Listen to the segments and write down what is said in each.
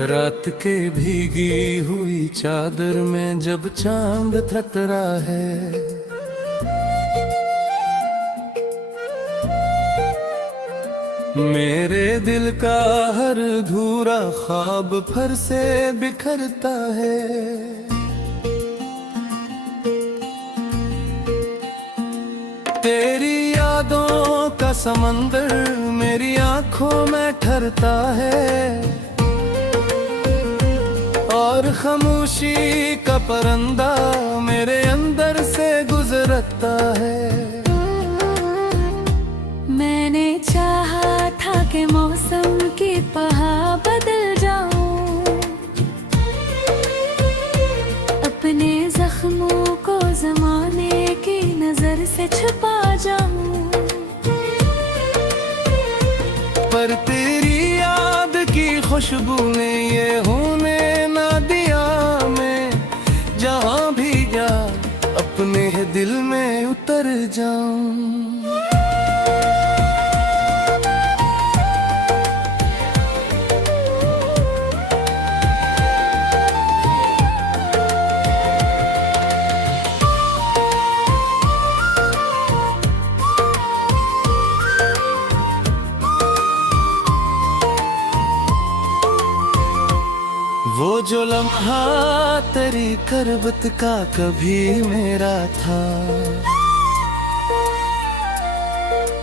रात के भीगी हुई चादर में जब चांद थतरा है, मेरे दिल का हर अधूरा ख्वाब फिर से बिखरता है। तेरी यादों का समंदर मेरी आंखों में ठहरता है, और खामोशी का परंदा मेरे अंदर से गुजरता है। मैंने चाहा था कि मौसम की पहा बदल जाऊं, अपने जख्मों को जमाने की नजर से छुपा जाऊं, पर तेरी याद की खुशबू ने ये होने ना दिया। मैं जहाँ भी जा अपने दिल में उतर जाऊं। वो जो लम्हा तेरी करबत का कभी मेरा था,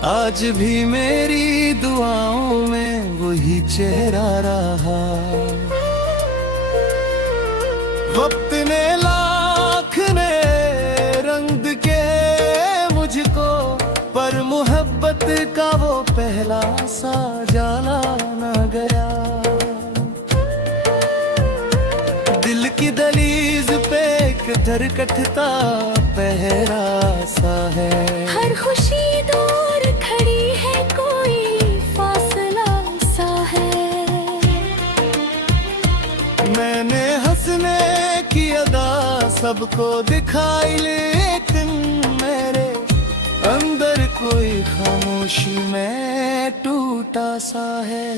आज भी मेरी दुआओं में वही चेहरा रहा। वक्त ने लाख ने रंग के मुझको, पर मोहब्बत का वो पहला सा जाला न गया। दिल की दहलीज पे एक धड़कता पहरा सा है। हर खुशी दूर खड़ी है, कोई फासला सा है। मैंने हंसने की अदा सबको दिखाई, लेकिन मेरे अंदर कोई खामोशी में टूटा सा है।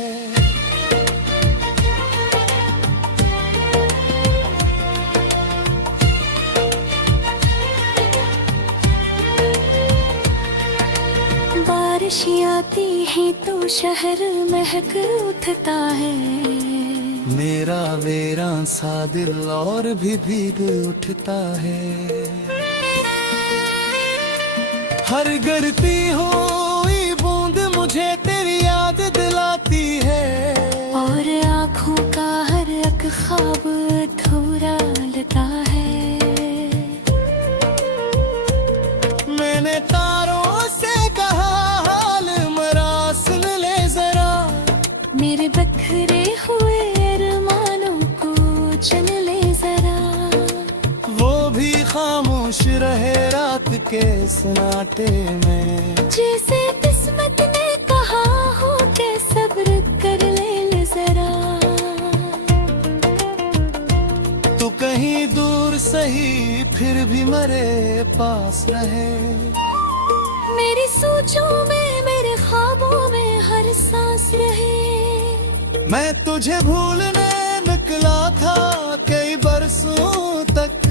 बारिश आती है तो शहर महक उठता है, मेरा वेरा सा दिल और भी भीग उठता है। हर गिरती हुई बूंद मुझे तेरी याद दिलाती है, और आँखों का हर एक ख्वाब अधूरा लगता है। मैंने तारों से कहा हाल मरा सुन ले जरा, मेरे बखरे हुए अरमानों को चुन ले जरा। वो भी खामोश रहे रात के सन्नाटे में, जैसे किस्मत ने कहा हो के सब्र कर ले जरा। तू कहीं दूर सही फिर भी मेरे पास रहे। मेरी सोचों में मेरे ख्वाबों में हर सांस रहे। मैं तुझे भूलने निकला था कई बरसों तक,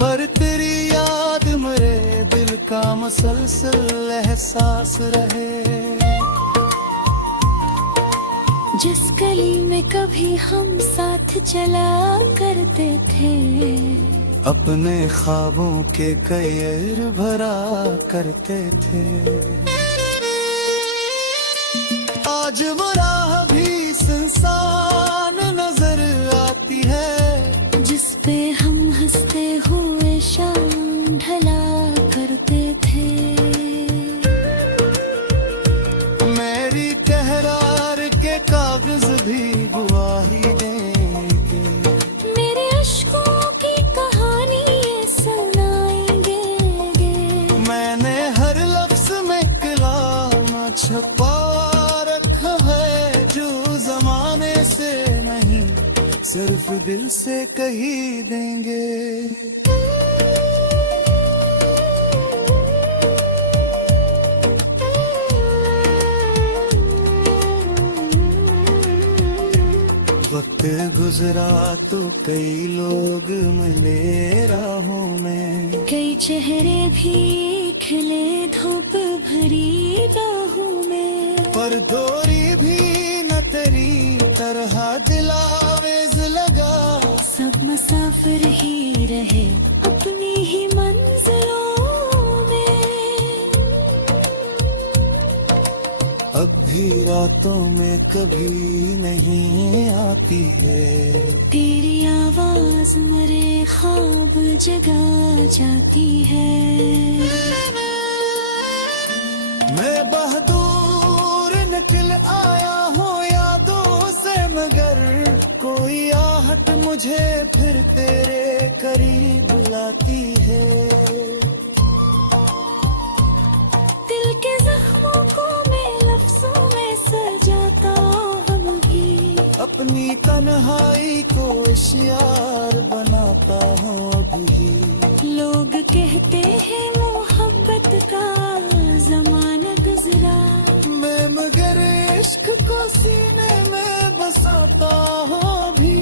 पर तेरी याद मेरे दिल का मसलसल एहसास रहे। जिस गली में कभी हम साथ चला करते थे, अपने ख्वाबों के कयर भरा करते थे। आज वो राह भी सुनसान नजर आती है, जिस पे हम हंसते हुए शाम ढला करते थे। मेरी कहरार के कागज भी गवाही देंगे, मेरे अश्कों की कहानी ये सुनाएंगे। मैंने हर लफ्ज में कलाम छपा रखा है, जो जमाने से नहीं सिर्फ दिल से कही देंगे। वक्त गुजरा तो कई लोग मिले राहों में, कई चेहरे भी खिले धूप भरी बाहों में, पर दूरी भी न तेरी तरह दिलावेज लगा। सब मुसाफिर ही रहे अपनी ही मंजिलों में। अब भी रातों में कभी नहीं आती है, तेरी आवाज मेरे ख्वाब जगा जाती है। मैं बहादुर निकल आया हूँ यादों से, मगर कोई आहट मुझे फिर तेरे करीब लाती है। दिल के जख्मों को मैं लफ्जों में सजाता हूँ भी, अपनी तन्हाई को इश्यार बनाता हूँ अभी। लोग कहते हैं मोहब्बत का जमाना गुजरा, मैं मगर इश्क को सीने में बसाता हूँ अभी।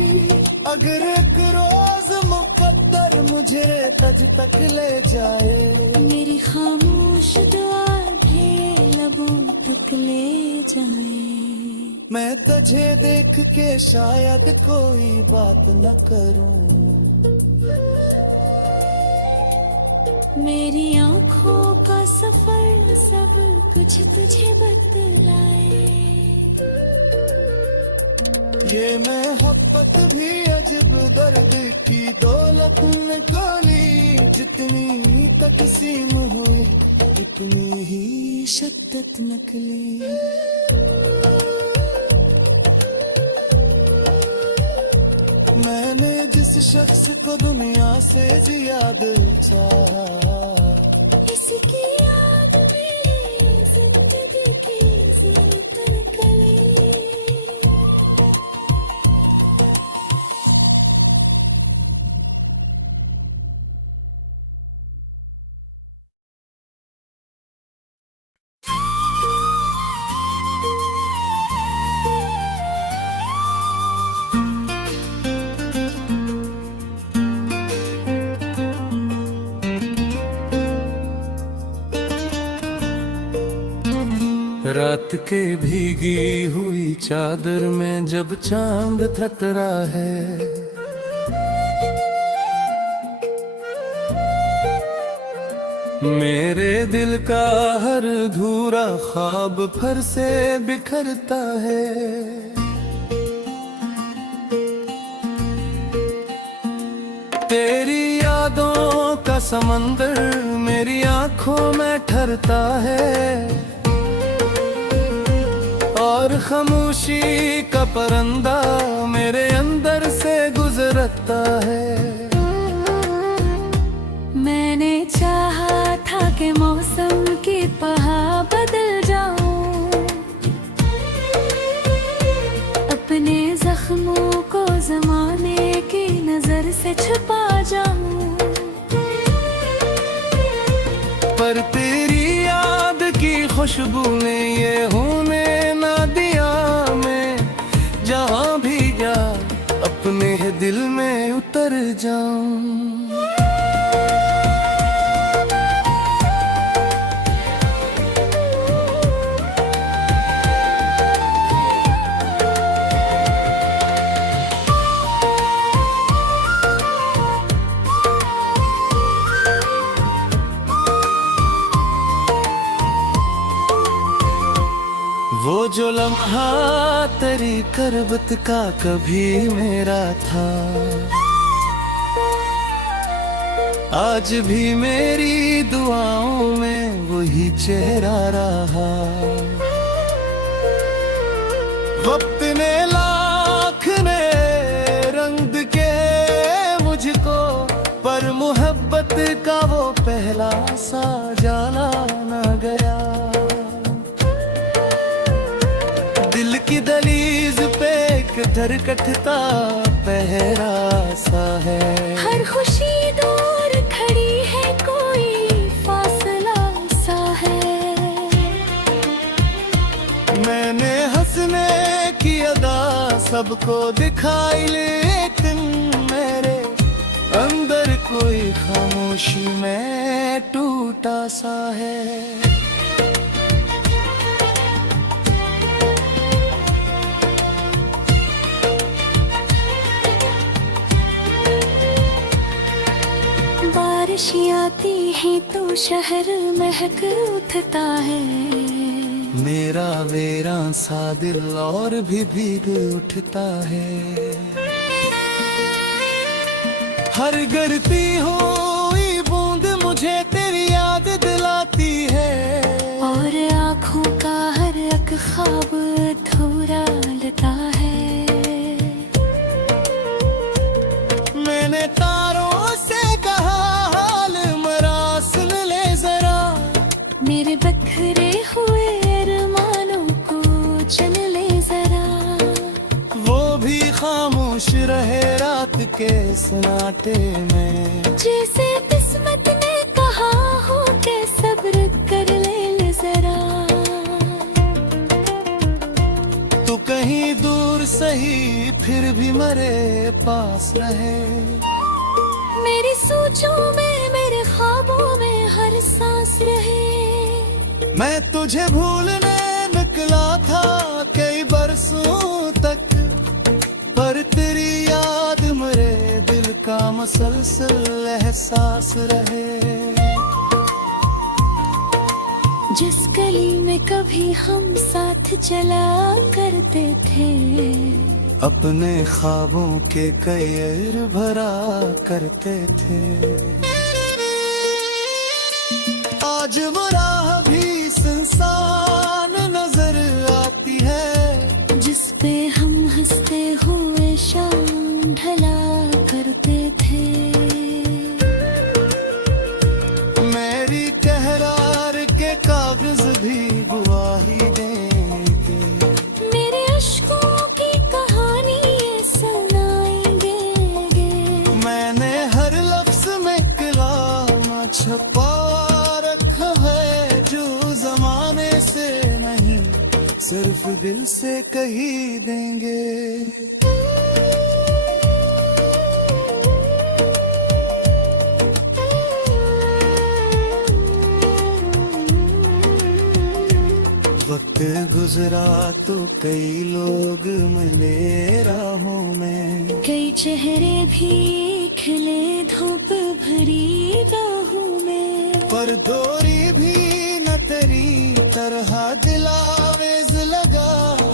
अगर एक रोज मुकद्दर मुझे तज तक ले जाए, मेरी खामोश दुआ भी लबों तक ले जाए। मैं तुझे देख के शायद कोई बात न करूं, मेरी आँखों का सफर सब कुछ तुझे बतलाए। ये मोहब्बत भी अजब दर्द की दौलत निकाली, जितनी तकसीम हुई इतनी ही शिद्दत निकली। मैंने जिस शख्स को दुनिया से ज्यादा चाहा, इसकी याद में जिंदगी की जीनत निकली। रात के भीगी हुई चादर में जब चांद थतरा है, मेरे दिल का हर धूरा ख्वाब फर से बिखरता है। तेरी यादों का समंदर मेरी आंखों में ठहरता है, और खामोशी का परिंदा मेरे अंदर से गुजरता है। मैंने चाहा था कि मौसम की पहा बदल जाऊं, अपने जख्मों को जमाने की नजर से छुपा जाऊं, पर तेरी याद की खुशबू ने ये होने ना दिया। मैं जहाँ भी जा अपने दिल में उतर जाऊं। वो जो लम्हा तेरी करबत का कभी मेरा था, आज भी मेरी दुआओं में वही चेहरा रहा। वक्त ने लाख ने रंग के मुझको, पर मोहब्बत का वो पहला सा जाला न गया। दिल की दहलीज पे एक धड़कता पहरा सा है, हर खुशी दूर खड़ी है कोई फासला सा है। मैंने हंसने की अदा सबको दिखाई, लेकिन मेरे अंदर कोई खामोशी में टूटा सा है। बारिश आती है तो शहर महक उठता है, मेरा वेरा सा दिल और भी भीग उठता है। हर गिरती हुई बूंद मुझे तेरी याद दिलाती है, और आँखों का हर एक ख्वाब अधूरा लगता है। मैंने तारों से कहा हाल मरा सुन ले जरा, मेरे बखरे हुए अरमानों को चुन ले जरा। वो भी खामोश रहे रात के सन्नाटे में, जैसे किस्मत ने कहा हो के सब्र कर ले जरा। तू कहीं दूर सही फिर भी मेरे पास रहे, मेरी सोचों में मेरे ख्वाबों में हर सांस रहे। मैं तुझे भूलने निकला था कई बरसों तक, पर तेरी याद मेरे दिल का मसलसल एहसास रहे। जिस गली में कभी हम साथ चला करते थे, अपने ख्वाबों के कयर भरा करते थे। आज वो राह भी सुनसान नजर आती है, जिस पे हम हंसते हुए शाम ढला करते थे। मेरी कहरार के कागज भी गवाही देंगे, मेरे अश्कों की कहानी ये सुनाएंगे। मैंने हर लफ्ज में कलाम छपा रखा है, जो जमाने से नहीं सिर्फ दिल से कही देंगे। वक्त गुजरा तो कई लोग मिले राहों में, कई चेहरे भी खिले धूप भरी बाहों में, पर दूरी भी न तेरी तरह दिलावेज लगा।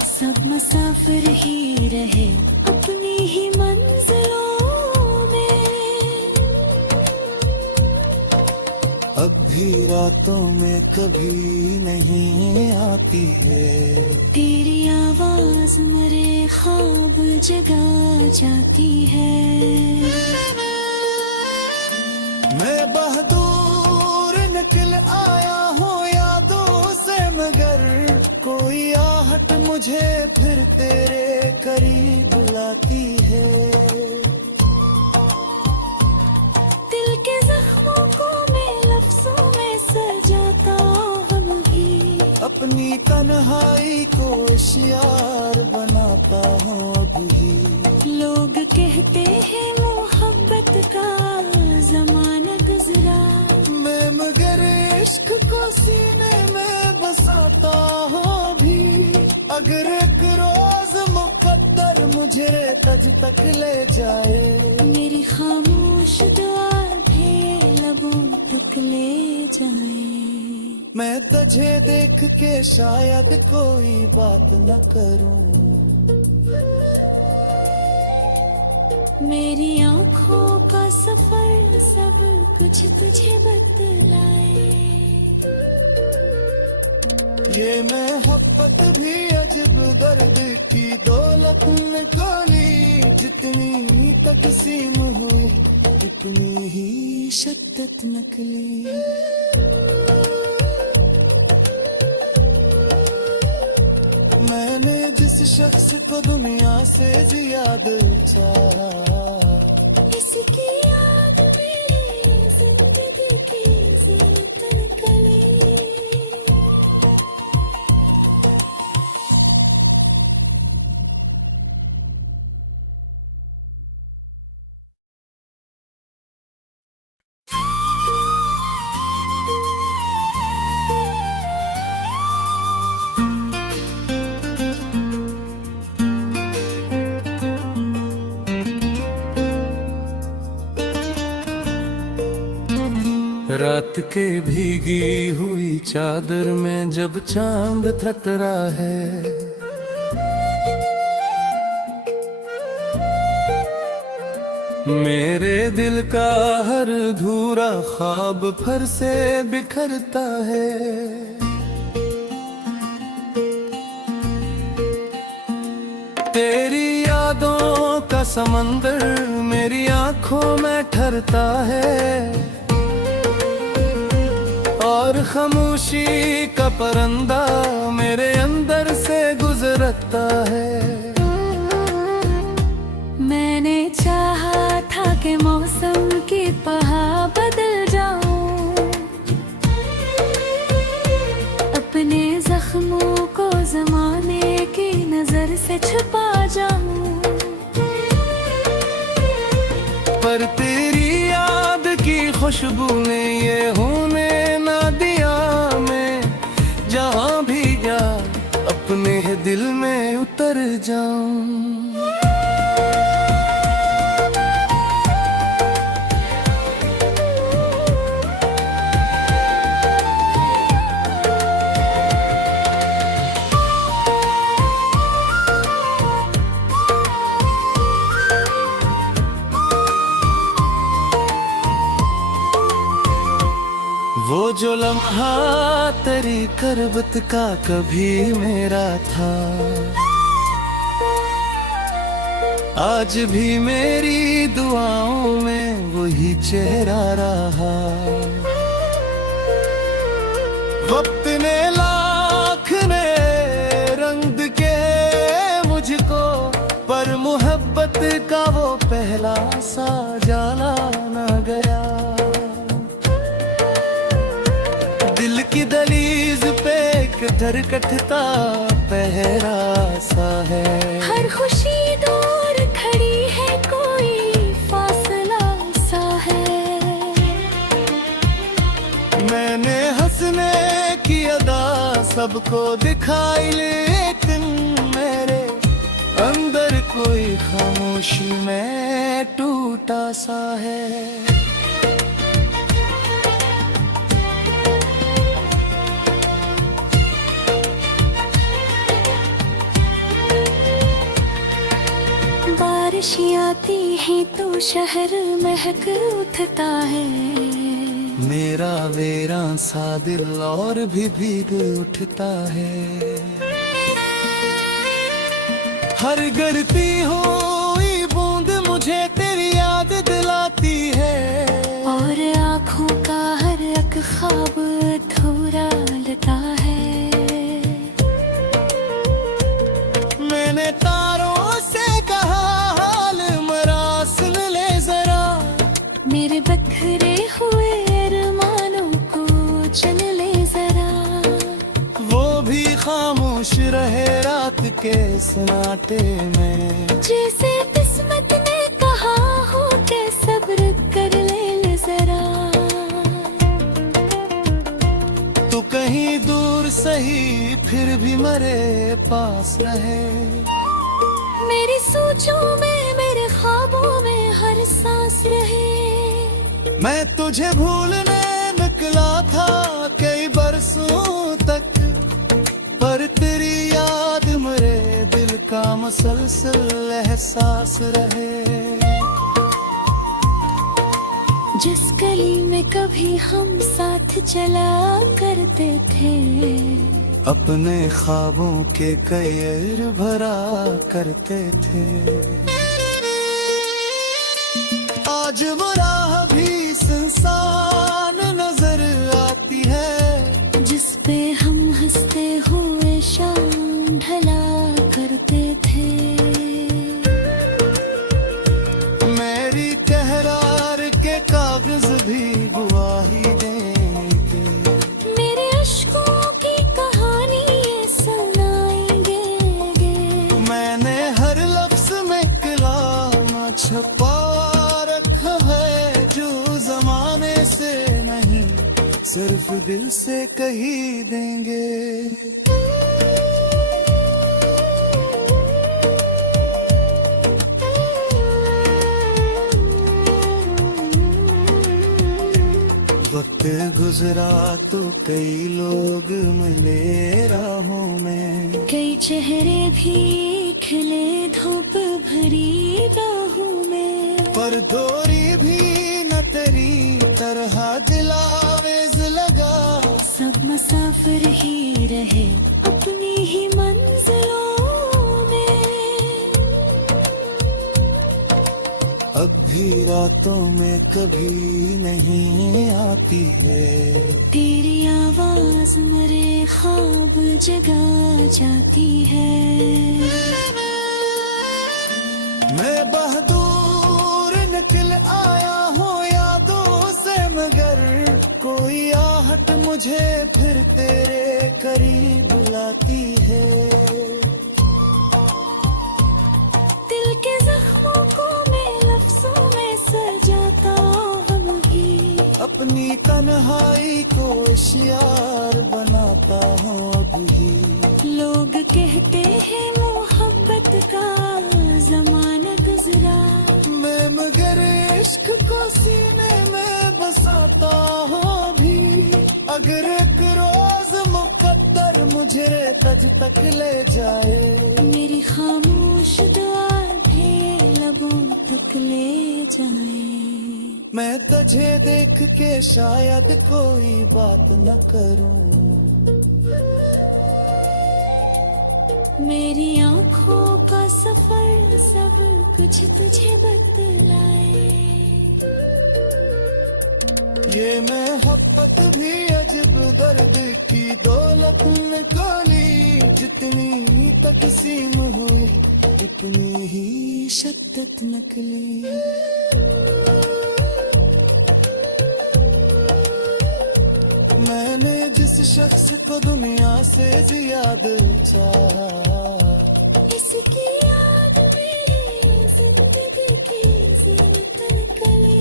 सब मुसाफिर ही रहे अपनी ही मंजिलों में। अब भी रातों में कभी नहीं आती है, तेरी आवाज मेरे ख्वाब जगा जाती है। मैं बहादुर निकल आया हूँ यादों से, मगर कोई आहट मुझे फिर तेरे करीब लाती है। दिल के जख्मों को मैं लफ्जों में सजाता हूँ ही, अपनी तन्हाई को इश्यार बनाता हूँ अभी। लोग कहते हैं मोहब्बत का जमाना गुजरा, मैं मगर इश्क को सीने में बसाता हूँ अभी। अगर एक रोज मुकद्दर मुझे तज तक ले जाए, मेरी खामोश दुआ भी लबों तक ले जाए। मैं तुझे देख के शायद कोई बात न करूं, मेरी आँखों का सफर सब कुछ तुझे बतलाए। ये मोहब्बत भी अजब दर्द की दौलत निकाली, जितनी तकसीम हुई इतनी ही शिद्दत निकली। मैंने जिस शख्स को दुनिया से ज्यादा चाहा, इसकी याद मेरी जिंदगी की जीनत निकली। रात के भीगी हुई चादर में जब चांद थतरा है, मेरे दिल का हर धूरा ख्वाब फिर से बिखरता है। तेरी यादों का समंदर मेरी आंखों में ठहरता है, और खामोशी का परिंदा मेरे अंदर से गुजरता है। मैंने चाहा था कि मौसम की पहा बदल जाऊं, अपने जख्मों को जमाने की नजर से छुपा जाऊं, पर तेरी याद की खुशबू ने ये होने ना दिया। मैं जहाँ भी जा अपने दिल में उतर जाऊं। वो जो लम्हा तेरी करबत का कभी मेरा था, आज भी मेरी दुआओं में वही चेहरा रहा। वक्त ने लाख ने रंग के मुझको, पर मोहब्बत का वो पहला सा जाला न गया। दिल की दहलीज पे एक धड़कता पहरा सा है, हर खुशी दूर खड़ी है, कोई फासला सा है। मैंने हंसने की अदा सबको दिखाई, लेकिन मेरे अंदर कोई खामोशी में टूटा सा है। बारिश आती है तो शहर महक उठता है, मेरा वीरान सा दिल और भी भीग उठता है। हर गिरती हुई बूंद मुझे तेरी याद दिलाती है, और आँखों का हर एक ख्वाब अधूरा लगता है। मैंने तारों से कहा हाल मरा सुन ले जरा, मेरे बखरे हुए अरमानों को चुन ले जरा। वो भी खामोश रहे रात के सन्नाटे में, जैसे किस्मत ने कहा हो के सब्र कर ले जरा। तू कहीं दूर सही फिर भी मेरे पास रहे, मेरी सोचों में मेरे ख्वाबों में हर सांस रहे। मैं तुझे भूलने निकला था कई बरसों तक, पर तेरी याद मेरे दिल का मसलसल एहसास रहे। जिस गली में कभी हम साथ चला करते थे, अपने ख्वाबों के कयर भरा करते थे। आज वो राह भी सुनसान नजर आती है, जिस पे हम हंसते हुए शाम ढला करते थे। मेरी कहरार के कागज भी गवाही देंगे, मेरे अश्कों की कहानी ये सुनाएंगे। मैंने हर लफ्ज में कलाम छपा रखा है, जो जमाने से नहीं सिर्फ दिल से कही देंगे। वक्त गुजरा तो कई लोग मिले राहों में, कई चेहरे भी खिले धूप भरी राहों में, पर दूरी भी न तेरी तरह दिलावेज लगा। सब मुसाफिर ही रहे अपनी ही मंजिलों में। अब भी रातों में कभी नहीं आती है, तेरी आवाज मेरे ख्वाब जगा जाती है। मैं बहादुर निकल आया हूँ यादों से, मगर कोई आहट मुझे फिर तेरे करीब लाती है। दिल के जख्मों को मैं लफ्जों में सजाता हूँ ही, अपनी तन्हाई को इश्यार बनाता हूँ अभी। लोग कहते हैं मोहब्बत का जमाना गुजरा, मैं मगर इश्क को सीने में बसाता हूँ अभी। अगर एक रोज मुकद्दर मुझे तज तक ले जाए, मेरी खामोश दुआ भी लबों तक ले जाए। मैं तुझे देख के शायद कोई बात न करूं, मेरी आँखों का सफर सब कुछ तुझे बतलाए। ये मोहब्बत भी अजब दर्द की दौलत निकाली, जितनी तकसीम हुई इतनी ही शिद्दत निकली। मैंने जिस शख्स को दुनिया से ज्यादा चाहा, इसकी याद में जिंदगी की ज़रूरत निकली।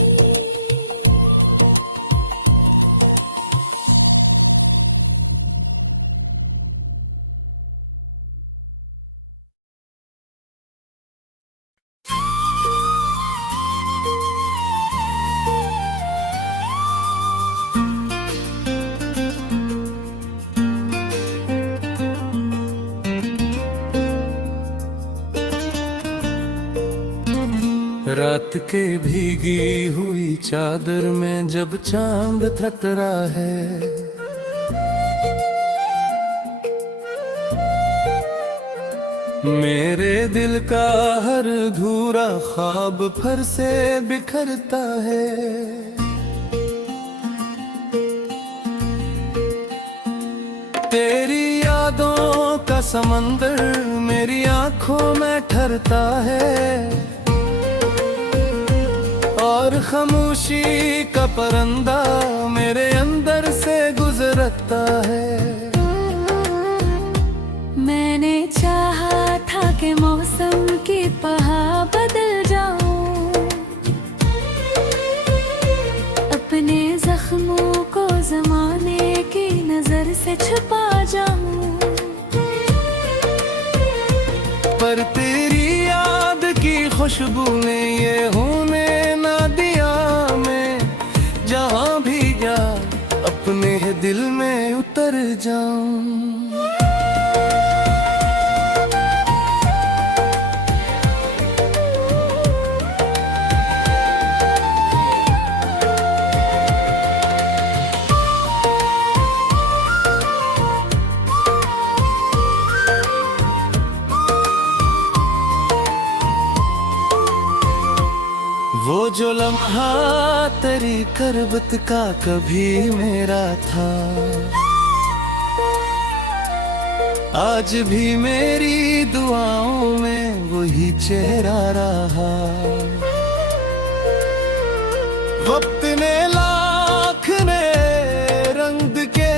रात के भीगी हुई चादर में जब चांद थतरा है, मेरे दिल का हर अधूरा ख्वाब फिर से बिखरता है। तेरी यादों का समंदर मेरी आंखों में ठहरता है, और खामोशी का परिंदा मेरे अंदर से गुजरता है। मैंने चाहा था कि मौसम की पहा बदल जाऊं, अपने जख्मों को जमाने की नजर से छुपा जाऊं, पर तेरी याद की खुशबू ने ये होने ना दिया। मैं जहाँ भी जा अपने दिल में उतर जाऊं। वो जो लम्हा तेरी करबत का कभी मेरा था, आज भी मेरी दुआओं में वही चेहरा रहा। वक्त ने लाख ने रंग के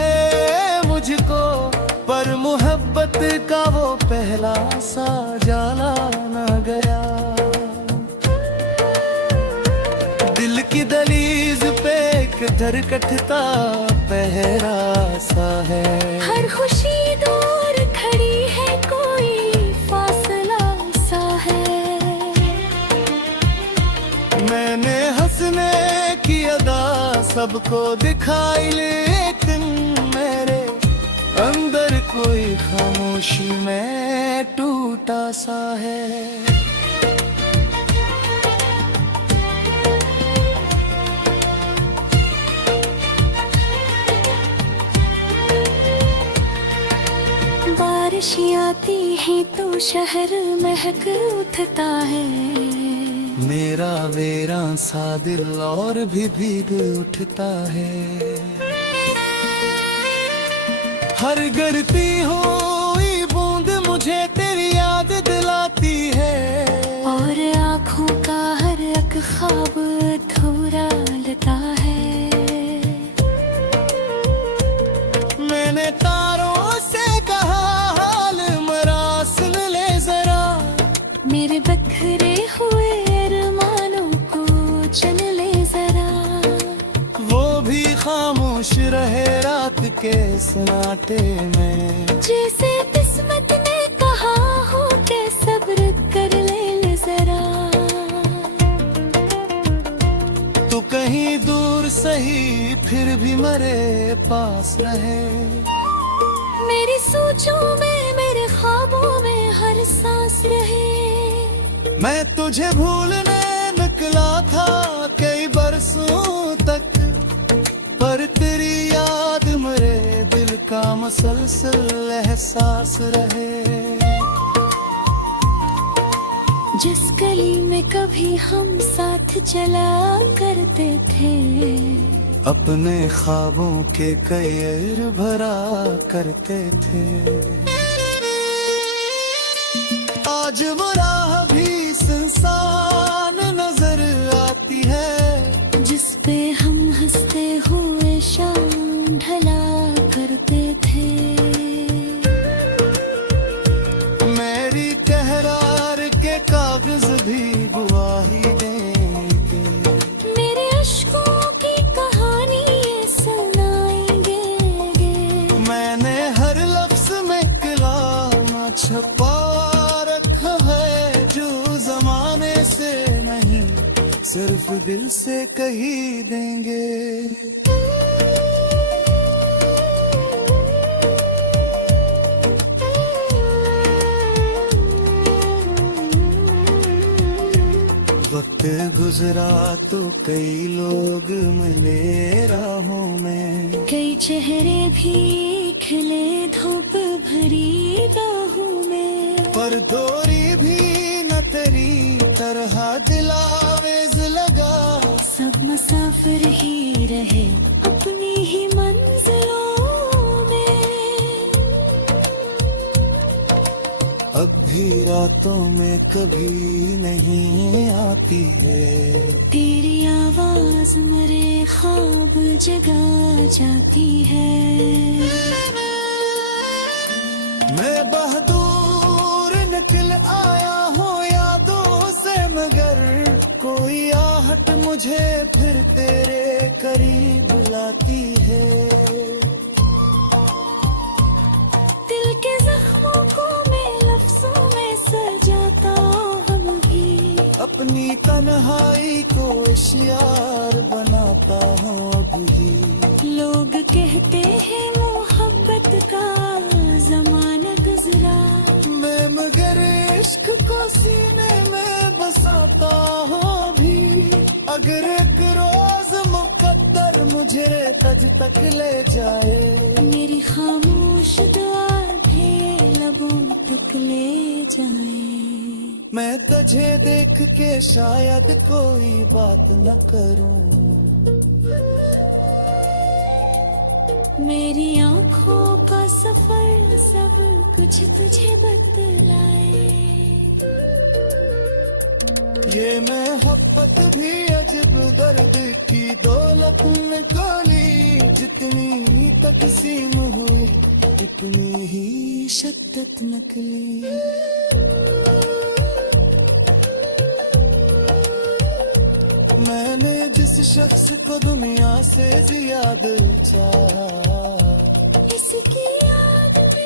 मुझको, पर मोहब्बत का वो पहला सा जाला न गया। दिल की दहलीज पे एक दरकटता पहरा सा है, हर खुशी दूर खड़ी है कोई फासला सा है। मैंने हंसने की अदा सबको दिखाई लेकिन मेरे अंदर कोई खामोशी में टूटा सा है। बारिश आती है तो शहर महक उठता है। मेरा वीरान सा दिल और भी भीग उठता है। हर गिरती हुई बूंद मुझे तेरी याद दिलाती है। और आँखों का हर एक ख्वाब अधूरा लगता है। मैंने तारों से कहा हाल मरा सुन ले जरा। मेरे बखरे हुए अरमानों को चुन ले जरा। वो भी खामोश रहे रात के सन्नाटे में। जैसे किस्मत ने कहा हो के सब्र कर ले जरा। तू कहीं दूर सही फिर भी मेरे पास रहे। मेरी सोचों में मेरे ख्वाबों में हर सांस रहे। मैं तुझे भूलने निकला था कई बरसों तक, पर तेरी याद मेरे दिल का मसलसल एहसास रहे। जिस गली में कभी हम साथ चला करते थे। अपने ख्वाबों के कयर भरा करते थे। आज वो राह भी सुनसान नजर आती है। जिस पे हम हंसते हुए शाम ढला करते थे। मेरी कहरार के कागज भी गवाही देंगे। मेरे अश्कों की कहानी ये सुनाएंगे। मैंने हर लफ्ज में कलाम छपा रखा है, जो जमाने से नहीं सिर्फ दिल से कही देंगे। वक्त गुजरा तो कई लोग मिले राहों में। कई चेहरे भी खिले धूप भरी बाहों में। पर दोरी भी न तेरी तरह दिलावेज लगा। सब मुसाफिर ही रहे अपनी ही मंजिलों में। अब भी रातों में कभी नहीं आती है। तेरी आवाज मेरे ख्वाब जगा जाती है। मैं बहादुर निकल आया हूँ यादों से, मगर कोई आहट मुझे फिर तेरे करीब लाती है। दिल के जख्मों को मैं लफ्जों में सजाता हूँ भी। अपनी तन्हाई को इश्यार बनाता हूँ अभी। लोग कहते हैं मोहब्बत का जमाना गुजरा। मैं मगर इश्क को सीने में बसाता हूँ अभी। अगर एक रोज मुकद्दर मुझे तज तक ले जाए। मेरी खामोश दुआ भी लबों तक ले जाए। मैं तुझे देख के शायद कोई बात न करूं। मेरी आँखों का सफर सब कुछ तुझे बतलाए। ये मोहब्बत भी अजब दर्द की दौलत निकाली। जितनी तकसीम हुई इतनी ही शिद्दत निकली। मैंने जिस शख्स को दुनिया से ज्यादा चाहा, इसकी याद में